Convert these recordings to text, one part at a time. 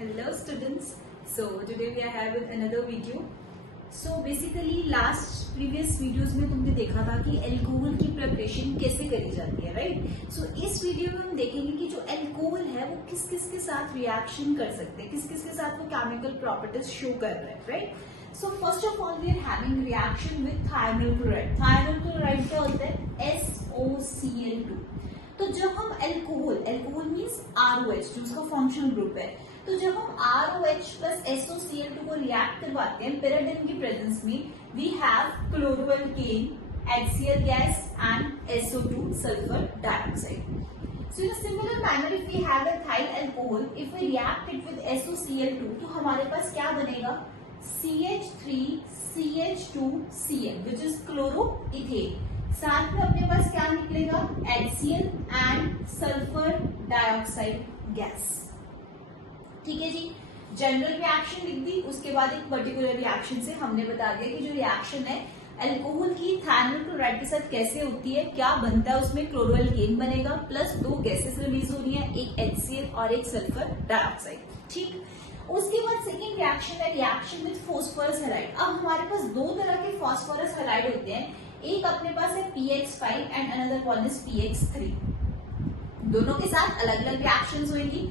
Hello students. So today we are here with another video. So basically previous videos में तुमने देखा था कि अल्कोहल की प्रिपरेशन कैसे करी जाती है, राइट? सो इस वीडियो में हम देखेंगे कि जो अल्कोहल है वो किस किस के साथ रिएक्शन कर सकते हैं, किस किस के साथ वो केमिकल प्रॉपर्टीज शो कर रहे हैं, right? So first of all we are having reaction with thionyl chloride. Thionyl chloride क्या होता है? SOCl2. तो जब हम अल्कोहल मीन्स ROH जो उसका फंक्शनल ग्रुप है, तो जब हम ROH प्लस SOCl2 को रिएक्ट करवाते हैं pyridine की प्रेजेंस में, we have chloroalkane, HCl gas and SO2 sulphur dioxide. So in a similar manner, if we have a ethyl alcohol, if we react it with SOCl2, तो हमारे पास क्या बनेगा? CH3CH2Cl, which is chloroethane. साथ में अपने पास क्या निकलेगा? HCl and sulphur dioxide gas. ठीक है जी, जनरल रिएक्शन लिख दी. उसके बाद एक पर्टिकुलर रिएक्शन से हमने बता दिया कि जो रिएक्शन है अल्कोहल की थायरनल क्लोराइड के साथ कैसे होती है, क्या बनता है उसमें. क्लोरोअल्केन बनेगा प्लस दो गैसेस रिलीज हो रही है, एक HCl और एक सल्फर डाइऑक्साइड. ठीक. उसके बाद सेकेंड रिएक्शन है रिएक्शन विद फॉस्फोरस हैलाइड. अब हमारे पास दो तरह के फॉस्फोरस हैलाइड होते हैं. एक अपने पास है PX5 and another one is PX3. दोनों के साथ अलग अलग रिएक्शंस होंगी.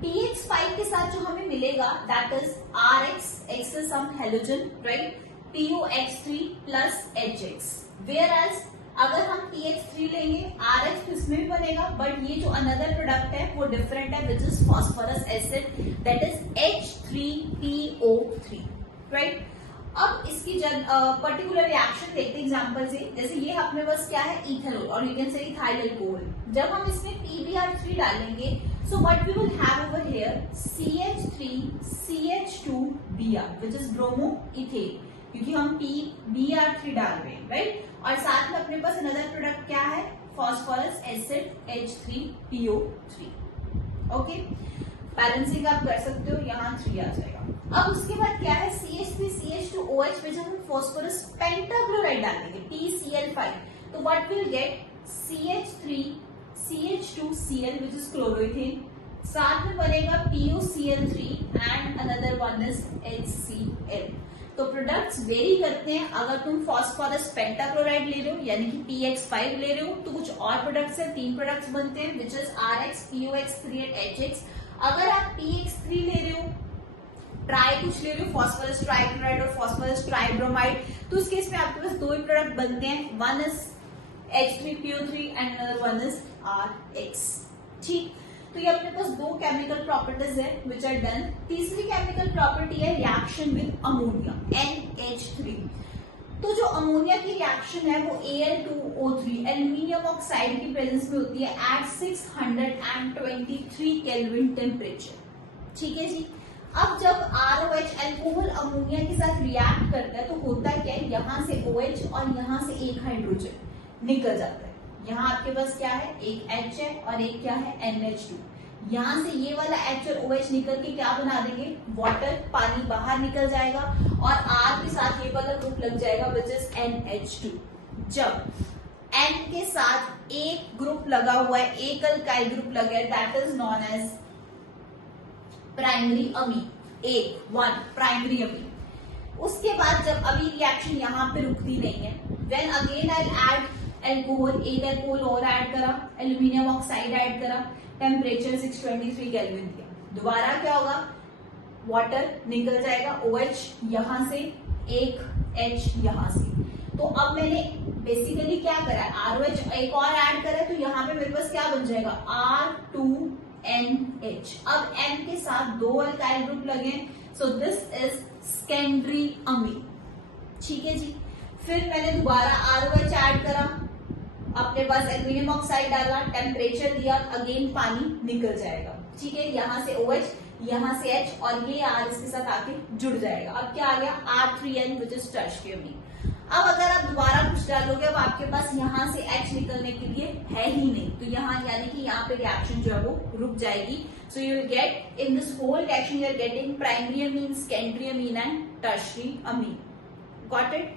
PX5 के साथ जो हमें मिलेगा that is RX, X is some halogen, right? POX3 plus HX. Whereas अगर हम PX3 लेंगे, RX तो इसमें भी बनेगा, बट ये जो अनदर प्रोडक्ट है वो डिफरेंट है, which is phosphorous acid, that is H3PO3, right? अब इसकी जब पर्टिकुलर रिएक्शन देखते एग्जांपल से, जैसे ये अपने पास क्या है? इथेनॉल और you can say ethyl alcohol. जब हम इसमें PBr3 डालेंगे, so what we will have over here CH3CH2Br which is bromoethane, क्योंकि हम PBr3 डाल रहे हैं, राइट? और साथ में अपने पास अनदर प्रोडक्ट क्या है? Phosphorous acid H3PO3. Okay, balancing आप कर सकते हो, यहाँ 3 आ जाएगा. अब उसके बाद क्या है? CH3CH2OH पे जब हम फॉस्फोरस पेंटाक्लोराइड डालेंगे PCl5, तो what will get? CH3CH2Cl which is chloroethane. साथ में बनेगा POCl3 and another one is HCl. तो प्रोडक्ट्स वेरी करते हैं. अगर तुम फॉस्फोरस पेंटाक्लोराइड ले रहे हो यानी कि PX5 ले रहे हो, तो कुछ और प्रोडक्ट्स है, 3 प्रोडक्ट्स बनते हैं which is RX, POX3 and HX. अगर आप PX3 ले रहे हो, ट्राई कुछ ले रहे हो, फॉस्फोरस ट्राइक्लोराइड और फॉस्फोरस ट्राइब्रोमाइड, तो इस केस में आपके पास 2 ही प्रोडक्ट बनते हैं, one is H3PO3 and another one is RX. ठीक, तो ये अपने पास 2 केमिकल प्रॉपर्टीज है विच आर डन. तीसरी केमिकल प्रॉपर्टी है रिएक्शन विद अमोनिया, NH3. तो जो अमोनिया की रिएक्शन है वो Al2O3 एल्यूमिनियम ऑक्साइड की प्रेजेंस में होती है एट 623 केल्विन टेम्परेचर. ठीक है जी. अब जब ROH अल्कोहल अमोनिया के साथ रिएक्ट करता है तो होता क्या है? यहाँ से OH और यहाँ से एक हाइड्रोजन निकल जाता है. यहाँ आपके पास क्या है? एक H है और एक क्या है? NH2. यहाँ से ये वाला H और OH निकल के क्या बना देंगे? वाटर, पानी बाहर निकल जाएगा और R के साथ ये वाला ग्रुप लग जाएगा विच इज NH2. जब N के साथ एक ग्रुप लगा हुआ है, एक अल्काइल ग्रुप लगा है, that is known as primary amine. One primary amine. उसके बाद जब अभी रिएक्शन यहाँ पे रुकती नहीं है, when again I add alcohol, एक अल्कोहल और ऐड करा, एल्यूमिनियम ऑक्साइड ऐड करा, टेम्परेचर 623 केल्विन दिया, दोबारा क्या होगा? वाटर निकल जाएगा, OH यहां से, एक H यहां से. तो अब मैंने बेसिकली क्या करा है? ROH एक और ऐड करा है, तो यहाँ पे मेरे पास क्या बन जाएगा? R2NH. अब N के साथ 2 अल्काइल ग्रुप लगे, सो दिस इज सेकेंडरी अमीन. ठीक है जी. फिर मैंने दोबारा ROH ऐड करा, अपने पास एल्यूमिनियम ऑक्साइड डाला, टेम्परेचर दिया, अगेन पानी निकल जाएगा. ठीक है, यहाँ से OH, यहाँ से H और ये R इसके साथ आके जुड़ जाएगा. अब क्या आ गया? R3N विच इज टर्शियरी अमीन. अब अगर आप दोबारा कुछ डालोगे, अब आपके पास यहाँ से H निकलने के लिए है ही नहीं, तो यहाँ यानी कि यहाँ पे रिएक्शन जो है वो रुक जाएगी. So you will get in this whole reaction you are getting primary amine, secondary amine and tertiary amine. Got it?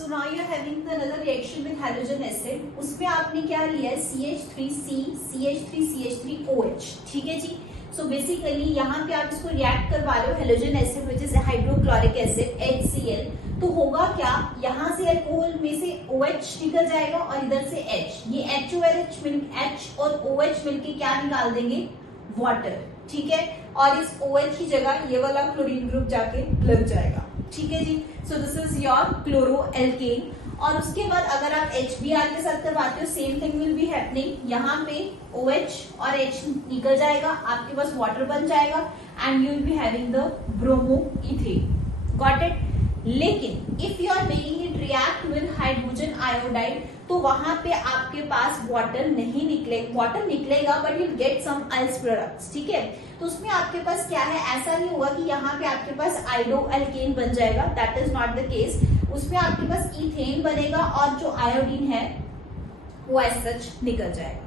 So now you are having the another reaction with halogen acid. उसमें आपने क्या लिया है? CH3C, CH3CH3OH. ठीक है जी. So basically यहाँ पे आप इसको रिएक्ट करवा रहे हो halogen acid which is hydrochloric acid HCl, तो होगा क्या, यहाँ से अल्कोहल में से OH निकल जाएगा और इधर से H, ये H और OH मिलके क्या निकाल देंगे, वाटर, ठीक है, और इस OH की जगह ये वाला क्लोरीन ग्रुप जाके लग जाएगा, ठीक है जी। So this is your chloroalkane. और उसके बाद अगर आप HBr के साथ करवाते हो, same thing will be happening, यहाँ पे OH और H निकल जाएगा, आपके पास वाटर बन जाएगा and you will be having the bromoethane, got it. लेकिन if you are making it react with hydrogen iodide, तो वहां पे आपके पास वाटर नहीं निकलेगा but you get some else products, ठीक है। तो उसमें आपके पास क्या है, ऐसा नहीं होगा कि यहाँ पे आपके पास आयोडोएल्केन बन जाएगा, that is not the case. उसमें आपके पास इथेन बनेगा और जो आयोडीन है वो एज सच निकल जाएगा।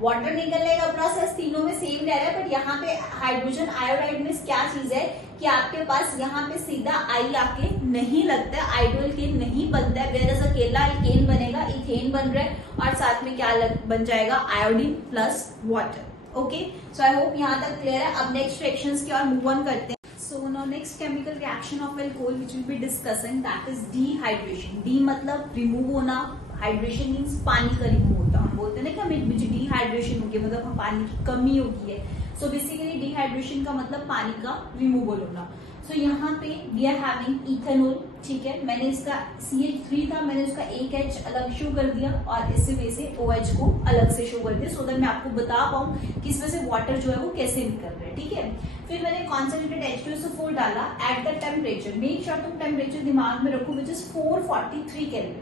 वाटर निकलने का प्रोसेस तीनों में सेम रह रहा है, बट यहाँ पे हाइड्रोजन आयोडाइड में क्या चीज है कि आपके पास यहाँ पे सीधा आई आके नहीं लगता है, आयोडोएल्केन नहीं बनता है, वेयर अकेला एल्केन बनेगा, इथेन बन रहा है और साथ में क्या बन जाएगा, iodine plus water. Okay, so I hope यहाँ तक क्लियर है। अब नेक्स्ट रिएक्शंस की और मूव ऑन करते हैं। So now next chemical reaction of alcohol which we'll be discussing, that is dehydration. D मतलब रिमूव होना, हाइड्रेशन मीन्स पानी का रिमूव होता है। हम बोलते हैं ना कि मुझे डिहाइड्रेशन हो गया, मतलब हम पानी की कमी हो गई है। सो बेसिकली डिहाइड्रेशन का मतलब पानी का रिमूवल होना। सो यहाँ पे वी आर हैविंग इथेनॉल, ठीक है, मैंने इसका CH3 था, मैंने उसका एक H अलग शो कर दिया और इससे वजह से OH को अलग से शो कर दिया, सो दैट मैं आपको बता पाऊं कि इसमें से वाटर जो है वो कैसे निकल रहा है, ठीक है। फिर मैंने कॉन्सेंट्रेटेड H2SO4 डाला at the temperature, make sure तुम टेम्परेचर दिमाग में रखो, विच इज 443 केल्विन।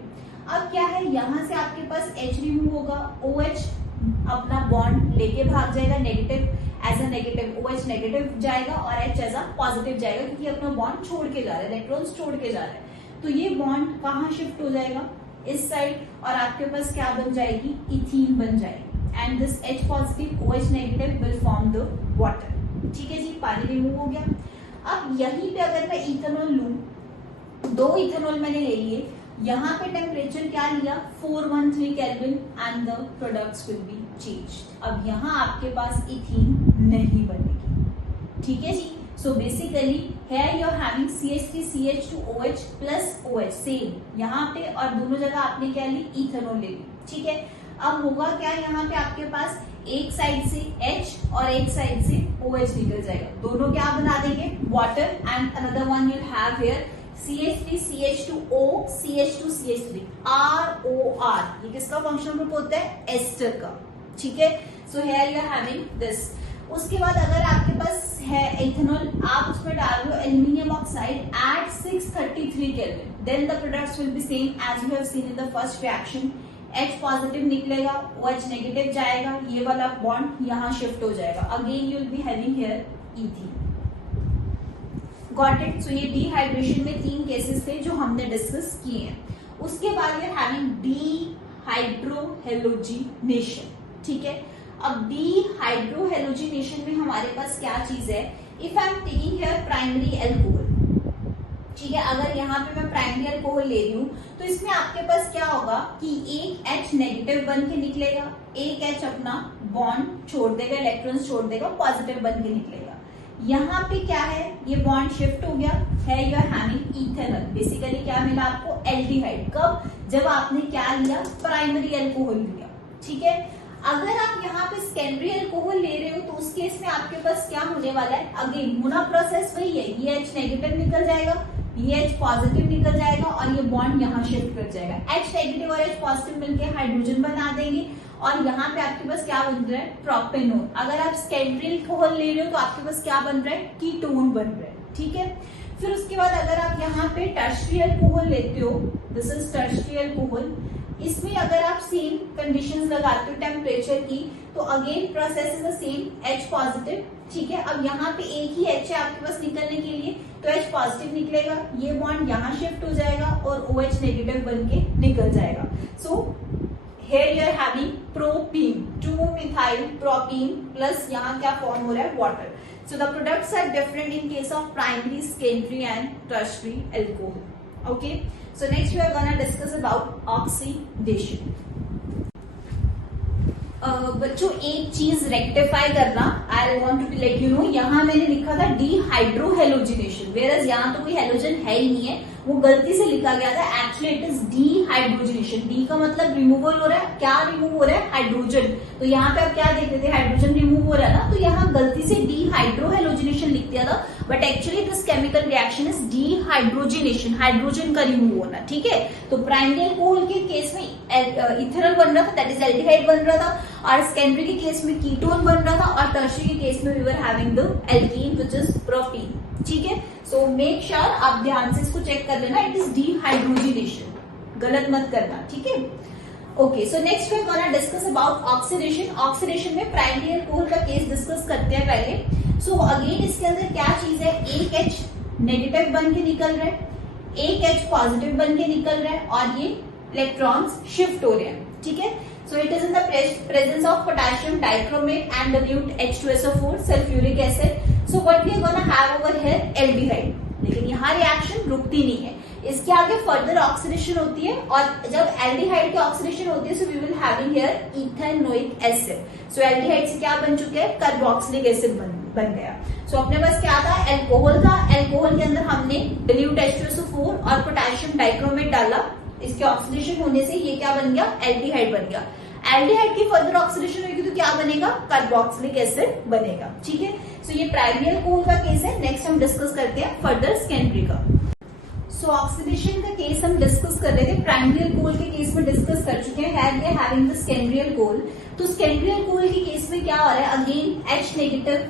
अब क्या है, यहाँ से आपके पास H रिमूव होगा, OH अपना बॉन्ड लेके भाग जाएगा, negative as a negative, OH negative जाएगा और H एज अ पॉजिटिव जाएगा, क्योंकि अपना बॉन्ड छोड़ के जा रहा है, इलेक्ट्रॉन्स छोड़ के जा रहा है। तो ये बॉन्ड कहाँ शिफ्ट हो जाएगा, इस साइड, और आपके पास क्या बन जाएगी, इथीन बन जाएगी and this H positive OH negative will form the water, ठीक है जी, पानी रिमूव हो गया। अब यहीं पे अगर मैं इथेनॉल लूं, 2 इथेनॉल मैंने ले लिए, यहाँ पे टेम्परेचर क्या लिया, 413 kelvin and the products will be changed. अब यहाँ आपके पास इथीन नहीं बनेगी, ठीक है जी। So basically here you are having CH3 CH2OH plus OH same यहाँ पे, और दोनों जगह आपने क्या ली, इथेनॉल ले ली, ठीक है। अब होगा क्या, यहाँ पे आपके पास एक साइड से H और एक साइड से OH निकल जाएगा, दोनों क्या बना देंगे, water, and another one you have here CH3 CH2O CH2 CH3 ROR, ये किसका फंक्शनल ग्रुप होता है, एस्टर का, ठीक है। So here you are having this. उसके बाद अगर आपके पास है इथेनॉल, आप उसमें डाल रहे हो aluminium oxide at 633 kelvin, then the products will be same as you have seen in the first reaction. H positive निकलेगा, OH नेगेटिव जाएगा, ये वाला बॉन्ड यहाँ शिफ्ट हो जाएगा, again you will be having here ethene, got it. So ये dehydration में 3 cases थे जो हमने डिस्कस किए हैं। उसके बाद यूर हैविंग डिहाइड्रोहेलोजिनेशन, ठीक है। अब डिहाइड्रोहेलोजिनेशन में हमारे पास क्या चीज है, if I am taking here primary alcohol, ठीक है, अगर यहाँ पे मैं प्राइमरी अल्कोहल ले रही हूँ तो इसमें आपके पास क्या होगा कि एक H नेगेटिव बन के निकलेगा, एक H अपना बॉन्ड छोड़ देगा, इलेक्ट्रॉन्स छोड़ देगा, पॉजिटिव बन के निकलेगा। यहाँ पे क्या है, ये बॉन्ड शिफ्ट हो गया है, you are having ethanol, basically क्या मिला आपको, एल्डिहाइड, कब, जब आपने क्या लिया, प्राइमरी अल्कोहल लिया, ठीक है। अगर आप यहाँ पे सेकेंडरी अल्कोहल ले रहे हो तो उस केस में आपके पास क्या होने वाला है, अगेन होना प्रोसेस वही है, ये H नेगेटिव निकल जाएगा, ये H पॉजिटिव निकल जाएगा और ये बॉन्ड यहाँ शिफ्ट कर जाएगा, H नेगेटिव और H पॉजिटिव मिलके हाइड्रोजन बना देंगे और यहाँ पे आपके पास क्या बन रहा है, प्रोपेनॉल। अगर आप सेकेंडरी अल्कोहल ले रहे हो तो आपके पास क्या बन रहा है, कीटोन बन रहा है, ठीक है। फिर उसके बाद अगर आप यहाँ पे टर्शियरी अल्कोहल लेते हो, दिस इज टर्शियरी अल्कोहल, इसमें अगर आप सेम कंडीशंस लगाते हो टेम्परेचर की, तो again process is the same, H positive, ठीक है। अब यहाँ पे एक ही H है आपके पास निकलने के लिए, तो H पॉजिटिव निकलेगा, ये बॉन्ड यहाँ शिफ्ट हो जाएगा और OH नेगेटिव बन के निकल जाएगा। सो here you are having propene, 2-methyl propene plus यहाँ क्या फॉर्म हो रहा है, water. So the products are different in case of primary, secondary and tertiary alcohol. Okay. So next we are gonna discuss about oxidation. बच्चों एक चीज rectify करना, I want to let you know, यहाँ मैंने लिखा था डीहाइड्रोहेलोजिनेशन, वेरएज यहाँ तो कोई हेलोजन है ही नहीं है, वो गलती से लिखा गया था, actually it is dehydrogenation. D का मतलब रिमूवल हो रहा है, क्या रिमूव हो रहा है, हाइड्रोजन। तो यहाँ पे आप क्या देख रहे थे, हाइड्रोजन रिमूव हो रहा है ना, तो यहाँ गलती से डीहाइड्रोहेलोजिनेशन लिख दिया था, but actually this chemical reaction is dehydrogenation, hydrogen का रिमूव होना, ठीक है। तो प्राइमरी अल्कोहल के केस में इथेनॉल बन रहा था, दैट इज एल्डिहाइड बन रहा था, और सेकेंडरी के केस में कीटोन बन रहा था, और टर्शियरी के केस में we were having the alkene which is protein, ठीक है। सो मेक श्योर आप ध्यान से इसको चेक कर लेना, इट इज डीहाइड्रोजनेशन, गलत मत करना, ठीक है। Okay, so next we are gonna discuss about oxidation. Oxidation में प्राइमरी अल्कोहल का केस डिस्कस करते हैं पहले। सो अगेन इसके अंदर क्या चीज है, एक H नेगेटिव बन के निकल रहा है, एक H पॉजिटिव बन के निकल रहा है, और ये इलेक्ट्रॉन्स शिफ्ट हो रहे हैं, ठीक है। So it is in the presence of potassium dichromate and dilute H2SO4 sulfuric acid. So what we are gonna have over here, aldehyde. लेकिन यहाँ रिएक्शन रुकती नहीं है, इसके आगे फर्दर ऑक्सीडेशन होती है, और जब एल्डिहाइड की ऑक्सीडेशन होती है so we will having here ethanoic acid. So aldehyde से क्या बन चुके हैं, कार्बोक्सिलिक एसिड बन गया। सो अपने पास क्या था, एल्कोहल था, एल्कोहल के अंदर हमने dilute H2SO4 और पोटेशियम डाइक्रोमेट डाला, इसके ऑक्सीडेशन होने से ये क्या बन गया, एल्डिहाइड बन गया। एल्डिहाइड की फर्दर ऑक्सीडेशन होगी तो क्या बनेगा, कार्बोक्सिलिक एसिड बनेगा, ठीक है। सो ये प्राइमरी अल्कोहल का केस है। नेक्स्ट हम डिस्कस करते हैं फर्दर सेकेंडरी का। सो ऑक्सीडेशन का केस हम डिस्कस कर रहे थे, प्राइमरी अल्कोहल के केस में डिस्कस कर चुके हैं, हैविंग द सेकेंडरी अल्कोहल। तो सेकेंडरी अल्कोहल के केस में क्या हो रहा है, अगेन H नेगेटिव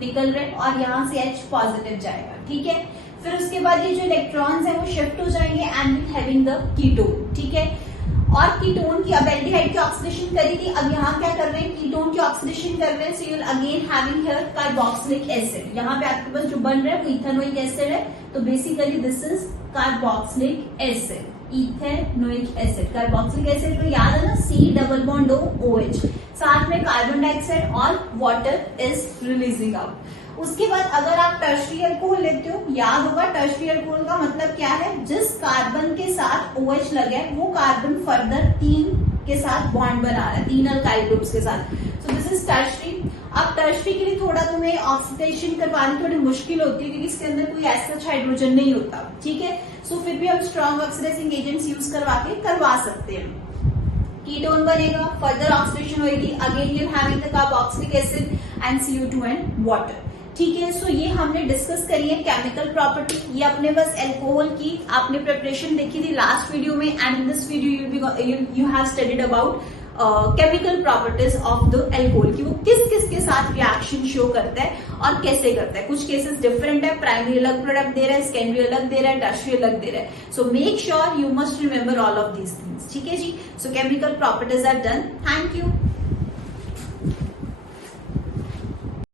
निकल रहे हैं और यहाँ से H पॉजिटिव जाएगा, ठीक है। फिर उसके बाद ये जो इलेक्ट्रॉन्स है वो शिफ्ट हो जाएंगे and will having the ketone, ठीक है। और कीटोन की, अब एल्डिहाइड की ऑक्सीडेशन करी थी, अब यहाँ क्या कर रहे हैं, कीटोन की ऑक्सीडेशन कर रहे हैं। सो you will again having here carboxylic acid, यहाँ पे आपके पास जो बन रहा है वो इथेनोइक एसिड है, तो basically this is carboxylic acid, ethanoic acid. Carboxylic acid को याद है ना, C+OH, साथ में कार्बन डाइऑक्साइड और वाटर इज रिलीजिंग आउट। उसके बाद अगर आप टर्शियरी अल्कोहल लेते हो, याद होगा टर्शियरी अल्कोहल का मतलब क्या है, जिस कार्बन के साथ OH लगे वो कार्बन फर्दर 3 के साथ बॉन्ड बना रहा है, 3 अल्काइल ग्रुप्स के साथ। सो दिस इज टर्शियरी। अब टर्शियरी के लिए थोड़ा तुम्हें ऑक्सीडेशन करवानी थोड़ी मुश्किल होती है, क्योंकि इसके अंदर कोई ऐसा हाइड्रोजन नहीं होता, ठीक है। सो फिर भी हम स्ट्रॉन्ग ऑक्सीडाइजिंग एजेंट्स यूज करवा सकते हैं। कीटोन बनेगा, फर्दर ऑक्सीडेशन होगी, again you having the carboxylic acid and CO2 and water, ठीक है। सो ये हमने डिस्कस करी है केमिकल प्रॉपर्टी। ये अपने पास अल्कोहल की आपने प्रिपरेशन देखी थी लास्ट वीडियो में, and in this video you have studied about chemical properties of the alcohol की, वो किस किस के साथ रिएक्शन शो करता है और कैसे करता है। कुछ केसेस डिफरेंट है, प्राइमरी अलग प्रोडक्ट दे रहा है, सेकेंडरी अलग दे रहा है, टर्शियरी अलग दे रहा है। So make sure you must remember all of these things, ठीक है जी। So chemical properties are done. Thank you.